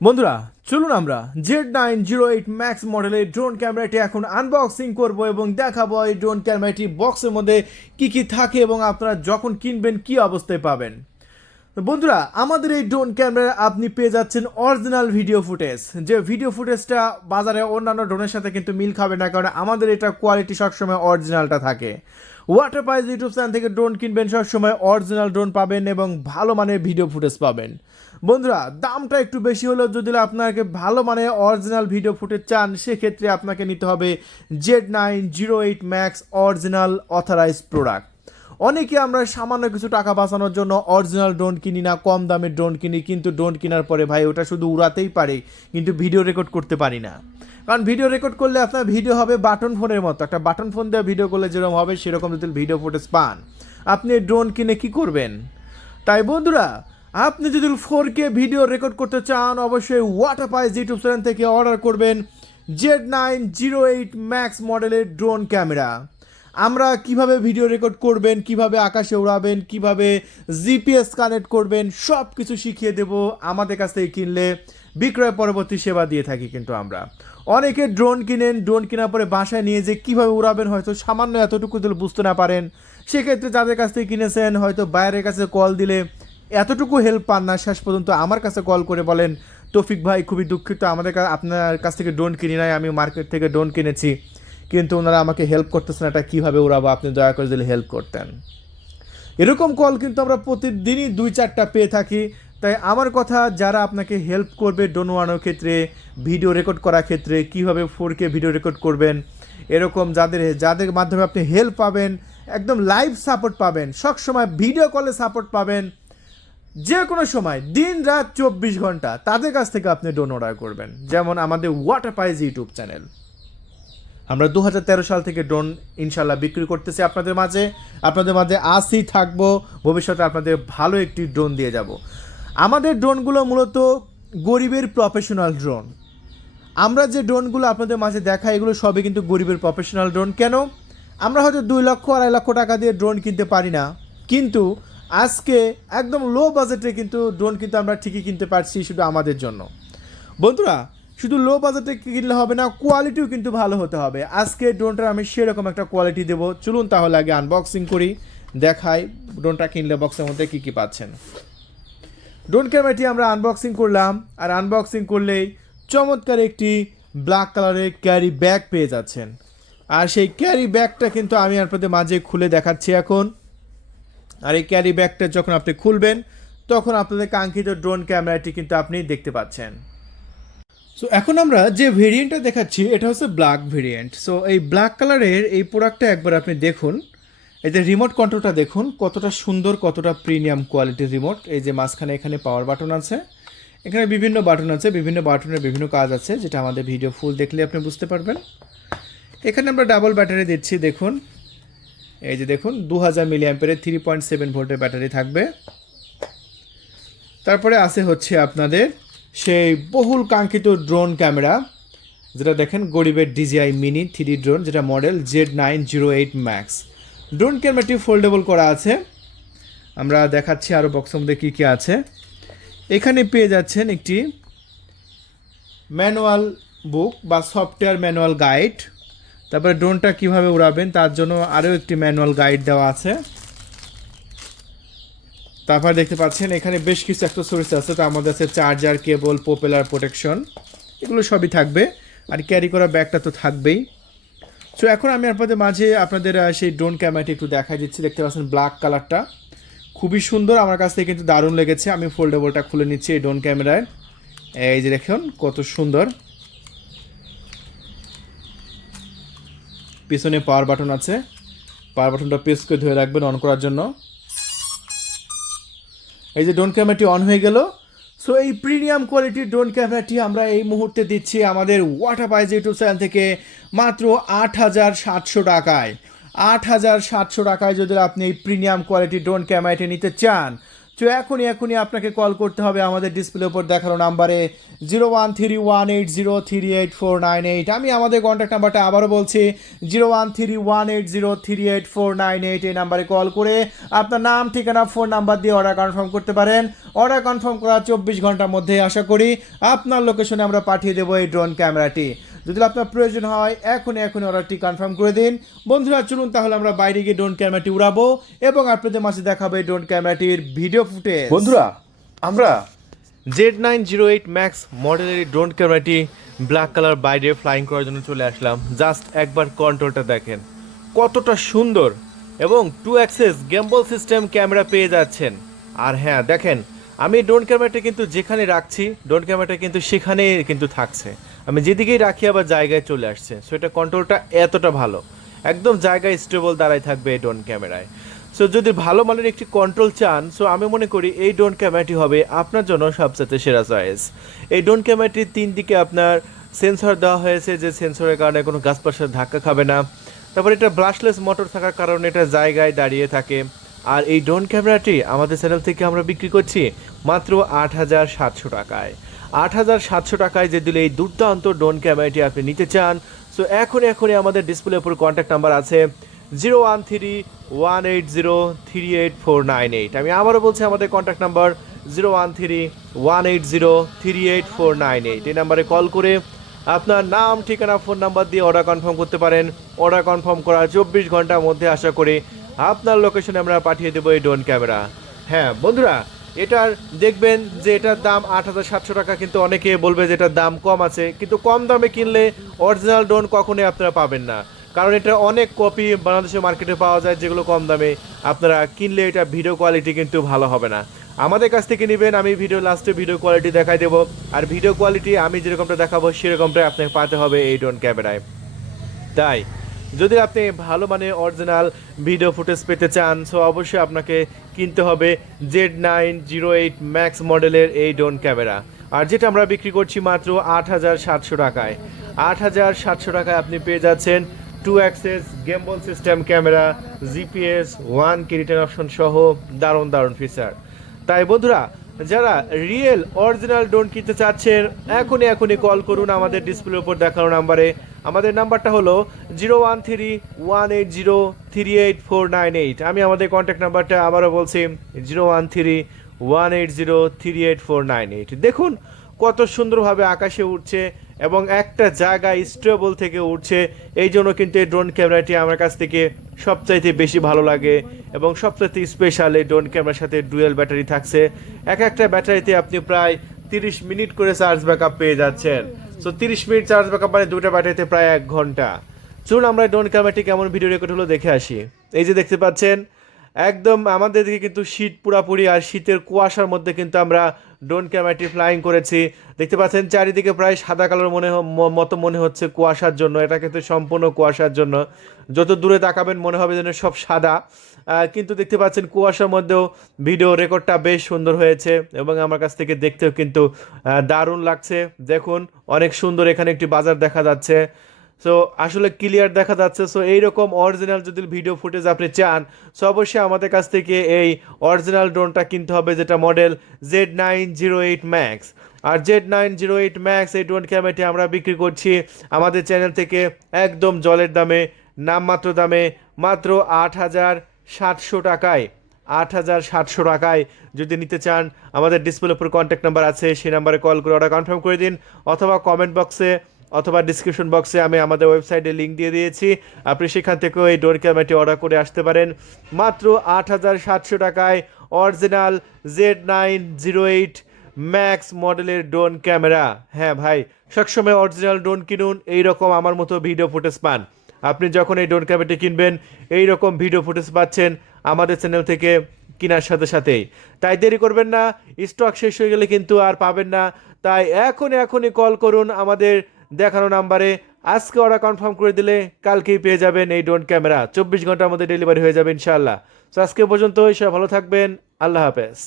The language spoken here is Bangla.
বন্ধুরা, চলুন আমরা Z nine zero eight max মডেলের ড্রোন ক্যামেরাটি এখন আনবক্সিং করব এবং দেখাবো এই ড্রোন ক্যামেরাটি বক্সের মধ্যে কি কি থাকে এবং আপনারা যখন কিনবেন কি অবস্থায় পাবেন। বন্ধুরা, আমাদের এই ড্রোন ক্যামেরা আপনি পেয়ে যাচ্ছেন অরিজিনাল ভিডিও ফুটেজ যে ভিডিও ফুটেজটা বাজারে অন্যান্য ড্রোনের সাথে কিন্তু মিল খাবে না, কারণ আমাদের এটা কোয়ালিটি সবসময় অরিজিনালটা থাকে। ওয়াটার প্রাইজ ইউটিউব চ্যানেল থেকে ড্রোন কিনবেন, সবসময় অরিজিনাল ড্রোন পাবেন এবং ভালো মানের ভিডিও ফুটেজ পাবেন। বন্ধুরা, দামটা একটু বেশি হলেও যদি আপনাকে ভালো মানে অরিজিনাল ভিডিও ফুটেজ চান, সেক্ষেত্রে আপনাকে নিতে হবে Z nine zero eight max original authorise product অনেকে আমরা সামান্য কিছু টাকা বাঁচানোর জন্য অরিজিনাল ড্রোন কিনি না, কম দামের ড্রোন কিনি, কিন্তু ড্রোন কেনার পরে ভাই, ওটা শুধু উড়াতেই পারে, কিন্তু ভিডিও রেকর্ড করতে পারি না। কারণ ভিডিও রেকর্ড করলে আপনার ভিডিও হবে বাটন ফোনের মতো। একটা বাটন ফোন দিয়ে ভিডিও করলে যেরকম হবে, সেরকম যদি ভিডিও ফুটেজ পান, আপনি ড্রোন কিনে কি করবেন? তাই বন্ধুরা আপনি যদি ফোর কে ভিডিও রেকর্ড করতে চান, অবশ্যই ওয়াটার পাইস ইউটিউব চ্যানেল থেকে অর্ডার করবেন Z nine zero eight max মডেলের ড্রোন ক্যামেরা আমরা কীভাবে ভিডিও রেকর্ড করবেন, কীভাবে আকাশে উড়াবেন, কীভাবে জিপিএস কানেক্ট করবেন সব কিছু শিখিয়ে দেব আমাদের কাছ থেকে কিনলে। বিক্রয় পরবর্তী সেবা দিয়ে থাকি কিন্তু আমরা। অনেকে ড্রোন কিনেন ড্রোন কেনার পরে বাসায় নিয়ে যে কীভাবে উড়াবেন হয়তো সামান্য এতটুকু বুঝতে না পারেন, সেক্ষেত্রে যাদের কাছ থেকে কিনেছেন, হয়তো বাইরের কাছে কল দিলে এতটুকু হেল্প পান না, শেষ পর্যন্ত আমার কাছে কল করে বলেন, তৌফিক ভাই, খুবই দুঃখিত, আমাদের আপনার কাছ থেকে ড্রোন কিনি নাই, আমি মার্কেট থেকে ড্রোন কিনেছি। কিন্তু ওনারা আমাকে হেল্প করতেছেন, এটা কীভাবে উড়াবো? আপনি দয়া করে যদি হেল্প করতেন। এরকম কল কিন্তু আমরা প্রতিদিনই দুই, চারটা পেয়ে থাকি। তাই আমার কথা, যারা আপনাকে হেল্প করবে ড্রোন উড়ানোর ক্ষেত্রে ভিডিও রেকর্ড করার ক্ষেত্রে, কীভাবে ফোর কে ভিডিও রেকর্ড করবেন, এরকম যাদের যাদের মাধ্যমে আপনি হেল্প পাবেন, একদম লাইভ সাপোর্ট পাবেন, সবসময় ভিডিও কলে সাপোর্ট পাবেন যে কোনো সময়, দিন রাত চব্বিশ ঘণ্টা তাদের কাছ থেকে আপনি অর্ডার করবেন। যেমন আমাদের ওয়াটার পাইজ ইউটিউব চ্যানেল। আমরা দু হাজার তেরো সাল থেকে ড্রোন ইনশাল্লাহ বিক্রি করতেছি আপনাদের মাঝে। আপনাদের মাঝে আসি থাকব। ভবিষ্যতে আপনাদের ভালো একটি ড্রোন দিয়ে যাব। আমাদের ড্রোনগুলো মূলত গরিবের প্রফেশনাল ড্রোন আমরা যে ড্রোনগুলো আপনাদের মাঝে দেখাই, এগুলো সবই কিন্তু গরিবের প্রফেশনাল ড্রোন কেন? আমরা হয়তো দুই লক্ষ, আড়াই লক্ষ টাকা দিয়ে ড্রোন কিনতে পারি না। কিন্তু আজকে একদম লো বাজেটে কিন্তু ড্রোন কিন্তু আমরা ঠিকই কিনতে পারছি শুধু আমাদের জন্য। বন্ধুরা, শুধু লো বাজেটে কিনলে হবে না কোয়ালিটিও কিন্তু ভালো হতে হবে। আজকে ড্রোনটার আমি সেরকম একটা কোয়ালিটি দেবো। চলুন তাহলে আগে আনবক্সিং করি, দেখাই ড্রোনটা কিনলে বক্সের মধ্যে কী কী পাচ্ছেন। ড্রোন ক্যামেরাটি আমরা আনবক্সিং করলাম, আর আনবক্সিং করলেই চমৎকার একটি ব্ল্যাক কালারের ক্যারি ব্যাগ পেয়ে যাচ্ছেন। আর সেই ক্যারি ব্যাগটা কিন্তু আমি আপনাদের মাঝে খুলে দেখাচ্ছি এখন। আর এই ক্যারি ব্যাগটা যখন আপনি খুলবেন, তখন আপনাদের কাঙ্ক্ষিত ড্রোন ক্যামেরাটি কিন্তু আপনি দেখতে পাচ্ছেন। সো এখন আমরা যে ভেরিয়েন্টটা দেখাচ্ছি, এটা হচ্ছে ব্ল্যাক ভেরিয়েন্ট সো এই ব্ল্যাক কালারের এই প্রোডাক্টটা একবার আপনি দেখুন। এই যে রিমোট কন্ট্রোলটা দেখুন, কতটা সুন্দর, কতটা প্রিমিয়াম কোয়ালিটির রিমোট এই যে মাঝখানে এখানে পাওয়ার বাটন আছে। এখানে বিভিন্ন বাটন আছে, বিভিন্ন বাটনের বিভিন্ন কাজ আছে, যেটা আমাদের ভিডিও ফুল দেখলে আপনি বুঝতে পারবেন। এখানে আমরা ডাবল ব্যাটারি দিচ্ছি, দেখুন। এই যে দেখুন দু হাজার মিলি অ্যাম্পের থ্রি পয়েন্ট সেভেন ভোল্টের ব্যাটারি থাকবে। তারপরে আছে হচ্ছে আপনাদের সেই বহুল কাঙ্ক্ষিত ড্রোন ক্যামেরা যেটা দেখেন গরিবের ডিজিআই মিনি থ্রি ড্রোন যেটা model Z nine zero eight max drone ক্যামেরাটি ফোল্ডেবল করা আছে। আমরা দেখাচ্ছি আরও বক্সের মধ্যে কী কী আছে। এখানে পেয়ে যাচ্ছেন একটি ম্যানুয়াল বুক বা সফটওয়্যার ম্যানুয়াল গাইড তারপরে ড্রোনটা কীভাবে উড়াবেন, তার জন্য আরও একটি ম্যানুয়াল গাইড দেওয়া আছে। তারপর দেখতে পাচ্ছেন, এখানে বেশ কিছু অ্যাক্সেসরিজ আছে তার মধ্যে আছে চার্জার, কেবল পপুলার প্রোটেকশন, এগুলো সবই থাকবে। আর ক্যারি করা ব্যাগটা তো থাকবেই। সো এখন আমি আপনাদের মাঝে আপনাদের সেই ড্রোন ক্যামেরাটি একটু দেখা দিচ্ছি। দেখতে পাচ্ছেন ব্ল্যাক কালারটা। খুবই সুন্দর, আমার কাছ থেকে কিন্তু দারুণ লেগেছে। আমি ফোল্ডেবলটা খুলে নিচ্ছি এই ড্রোন ক্যামেরায়। এই যে দেখুন, কত সুন্দর। পিছনে পাওয়ার বাটন আছে। পাওয়ার বাটনটা প্রেস করে ধরে রাখবেন অন করার জন্য। এই যে ড্রোন ক্যামেরাটি অন হয়ে গেল। সো এই প্রিমিয়াম কোয়ালিটির ড্রোন ক্যামেরাটি আমরা এই মুহূর্তে দিচ্ছি আমাদের ওয়াটার পাইজ ইউটিউব চ্যানেল থেকে মাত্র আট হাজার সাতশো টাকায়। আট হাজার সাতশো টাকায় যদি আপনি এই প্রিমিয়াম কোয়ালিটির ড্রোন ক্যামেরাটি নিতে চান তো এখনই এখনই আপনাকে কল করতে হবে আমাদের ডিসপ্লে ওপর দেখানো নাম্বারে zero one three one eight zero three eight four nine eight আমি আমাদের কন্ট্যাক্ট নাম্বারটা আবারও বলছি zero one three one eight zero three eight four nine eight এই নাম্বারে কল করে আপনার নাম, ঠিকানা ফোন নাম্বার দিয়ে অর্ডার কনফার্ম করতে পারেন। অর্ডার কনফার্ম করার চব্বিশ ঘণ্টার মধ্যে আশা করি আপনার লোকেশনে আমরা পাঠিয়ে দেবো এই ড্রোন ক্যামেরাটি যদি আপনার প্রয়োজন হয় এখন এখন অর্ডারটি কনফার্ম করে দিন। বন্ধুরা, চলুন তাহলে আমরা বাইরে গিয়ে ড্রোন ক্যামেরাটি উড়াবো এবং আপনাদের মাঝে দেখাবো এই ড্রোন ক্যামেরাটির ভিডিও ফুটেজ বন্ধুরা, আমরা Z nine zero eight max মডেলের এই ড্রোন ক্যামেরাটি ব্ল্যাক কালার বাইরে ফ্লাইং করার জন্য চলে আসলাম। জাস্ট একবার কন্ট্রোলটা দেখেন। কতটা সুন্দর এবং two axis gimbal system camera পেয়ে যাচ্ছেন। আর হ্যাঁ দেখেন, আমি ড্রোন ক্যামেরাটা কিন্তু যেখানে রাখছি ড্রোন ক্যামেরাটা কিন্তু সেখানেই কিন্তু থাকছে। আমি যেদিকেই রাখি আবার জায়গায় চলে আসছে। সো এটা কন্ট্রোলটা এতটা ভালো। একদম জায়গায় স্টেবল দাঁড়ায় থাকবে এই ড্রোন ক্যামেরায় সো যদি ভালো মানের একটি কন্ট্রোল চান সো আমি মনে করি এই ড্রোন ক্যামেরাটি হবে আপনার জন্য সবচেয়ে সেরা চয়েস এই ড্রোন ক্যামেরাটির তিন দিকে আপনার সেন্সর দেওয়া হয়েছে যে সেন্সরের কারণে কোনো গাছপাশে ধাক্কা খাবে না। তারপর এটা ব্রাশলেস মোটর থাকার কারণে এটা জায়গায় দাঁড়িয়ে থাকে। আর এই ড্রোন ক্যামেরাটি আমাদের চ্যানেল থেকে আমরা বিক্রি করছি মাত্র আট হাজার সাতশো টাকায়। আট হাজার সাতশো টাকায় যে দিলে এই দুর্দান্ত ড্রোন ক্যামেরাটি আপনি নিতে চান। সো এখন এখনই আমাদের ডিসপ্লে উপর কন্ট্যাক্ট নাম্বার আছে zero one three one eight zero three eight four nine eight আমি আবারও বলছি, আমাদের contact number zero one three one eight zero three eight four nine eight এই নাম্বারে কল করে আপনার নাম, ঠিকানা ফোন নাম্বার দিয়ে অর্ডার কনফার্ম করতে পারেন। অর্ডার কনফার্ম করার চব্বিশ ঘণ্টার মধ্যে আশা করি আপনার লোকেশনে আমরা পাঠিয়ে দেবো এই ড্রোন ক্যামেরা। হ্যাঁ বন্ধুরা এটার দেখবেন যে এটার দাম আট হাজার সাতশো টাকা, কিন্তু অনেকে বলবে যে এটার দাম কম আছে, কিন্তু কম দামে কিনলে অরিজিনাল ড্রোন কখনোই আপনারা পাবেন না। কারণ এটা অনেক কপি বাংলাদেশের মার্কেটে পাওয়া যায় যেগুলো কম দামে আপনারা কিনলে এটা ভিডিও কোয়ালিটি কিন্তু ভালো হবে না। আমাদের কাছ থেকে নেবেন, আমি ভিডিও লাস্টে ভিডিও কোয়ালিটি দেখাই দেবো। আর ভিডিও কোয়ালিটি আমি যেরকমটা দেখাবো, সেরকমটাই আপনাকে পাতে হবে এই ড্রোন ক্যামেরায়। তাই যদি আপনি ভালো মানে অরিজিনাল ভিডিও ফুটেজ পেতে চান সো অবশ্যই আপনাকে কিনতে হবে Z nine zero eight max মডেলের এই ড্রোন ক্যামেরা আর যেটা আমরা বিক্রি করছি মাত্র আট হাজার সাতশো টাকায়। আট হাজার সাতশো টাকায় আপনি পেয়ে যাচ্ছেন two axis gimbal system camera GPS one key return option সহ দারুণ দারুণ ফিচার তাই বন্ধুরা, যারা রিয়েল অরিজিনাল ড্রোন কিনতে চাচ্ছেন, এখনই এখনই কল করুন, আমাদের ডিসপ্লের উপর দেখানো নাম্বারে আমাদের নাম্বারটা হলো zero one three one eight zero three eight four nine eight. আমি আমাদের কন্ট্যাক্ট নাম্বারটা আবারও বলছি, zero one three one eight zero three eight four nine eight. দেখুন কত সুন্দরভাবে আকাশে উঠছে এবং একটা জায়গায় স্টেবল থেকে উঠছে এই জন্য কিন্তু এই ড্রোন ক্যামেরাটি আমার কাছ থেকে সবচাইতে বেশি ভালো লাগে এবং সবচাইতে স্পেশাল এই ড্রোন ক্যামেরার সাথে ডুয়েল ব্যাটারি থাকছে। এক একটা ব্যাটারিতে আপনি প্রায় তিরিশ মিনিট করে চার্জ ব্যাকআপ পেয়ে যাচ্ছেন। সো তিরিশ মিনিট চার্জ ব্যাকআপ মানে দুটো ব্যাটারিতে প্রায় এক ঘণ্টা। চলুন আমরা ডোন ক্যামেরাটি কেমন ভিডিও রেকর্ড হলো দেখে আসি। এই যে দেখতে পাচ্ছেন একদম আমাদের দিকে কিন্তু শীত পুরাপুরি আর শীতের কুয়াশার মধ্যে কিন্তু আমরা ড্রোন ক্যামেরাটি ফ্লাইং করেছি। দেখতে পাচ্ছেন চারিদিকে প্রায় সাদা কালোর মনে মতো মনে হচ্ছে কুয়াশার জন্য। এটা কিন্তু সম্পূর্ণ কুয়াশার জন্য। যত দূরে তাকাবেন মনে হবে যেন সব সাদা। কিন্তু দেখতে পাচ্ছেন কুয়াশার মধ্যেও ভিডিও রেকর্ডটা বেশ সুন্দর হয়েছে এবং আমার কাছ থেকে দেখতেও কিন্তু দারুণ লাগছে। দেখুন, অনেক সুন্দর এখানে একটি বাজার দেখা যাচ্ছে। সো আসলে ক্লিয়ার দেখা যাচ্ছে। সো এইরকম অরিজিনাল যদি ভিডিও ফুটেজ আপনি চান সো অবশ্যই আমাদের কাছ থেকে এই অরিজিনাল ড্রোনটা কিনতে হবে, যেটা model Z nine zero eight max আর Z nine zero eight max এই ড্রোন ক্যামেরাটি আমরা বিক্রি করছি আমাদের চ্যানেল থেকে একদম জলের দামে, নামমাত্র দামে, মাত্র আট হাজার সাতশো টাকায়। আট হাজার সাতশো টাকায় যদি নিতে চান, আমাদের ডিসপ্লের উপর কন্ট্যাক্ট নাম্বার আছে, সেই নাম্বারে কল করে অর্ডার কনফার্ম করে দিন, অথবা কমেন্ট বক্সে অথবা ডিসক্রিপশন বক্সে আমি আমাদের ওয়েবসাইটে লিঙ্ক দিয়ে দিয়েছি। আপনি সেখান থেকেও এই ডোর ক্যামেরাটি অর্ডার করে আসতে পারেন। মাত্র আট হাজার সাতশো টাকায় original Z nine zero eight max মডেলের ড্রোন ক্যামেরা হ্যাঁ ভাই, সবসময় অরিজিনাল ড্রোন কিনুন, এইরকম আমার মতো ভিডিও ফুটেজ পান। আপনি যখন এই ড্রোন ক্যামেরাটি কিনবেন এই রকম ভিডিও ফুটেজ পাচ্ছেন আমাদের চ্যানেল থেকে কেনার সাথে সাথেই। তাই দেরি করবেন না স্টক শেষ হয়ে গেলে কিন্তু আর পাবেন না। তাই এখন এখনই কল করুন আমাদের দেখানো নাম্বারে আজকে অর্ডার কনফার্ম করে দিলে কালকেই পেয়ে যাবেন এই ড্রোন ক্যামেরা চব্বিশ ঘণ্টার মধ্যে ডেলিভারি হয়ে যাবে ইনশাআল্লাহ। তো আজকে পর্যন্ত সবাই ভালো থাকবেন। আল্লাহ হাফেজ।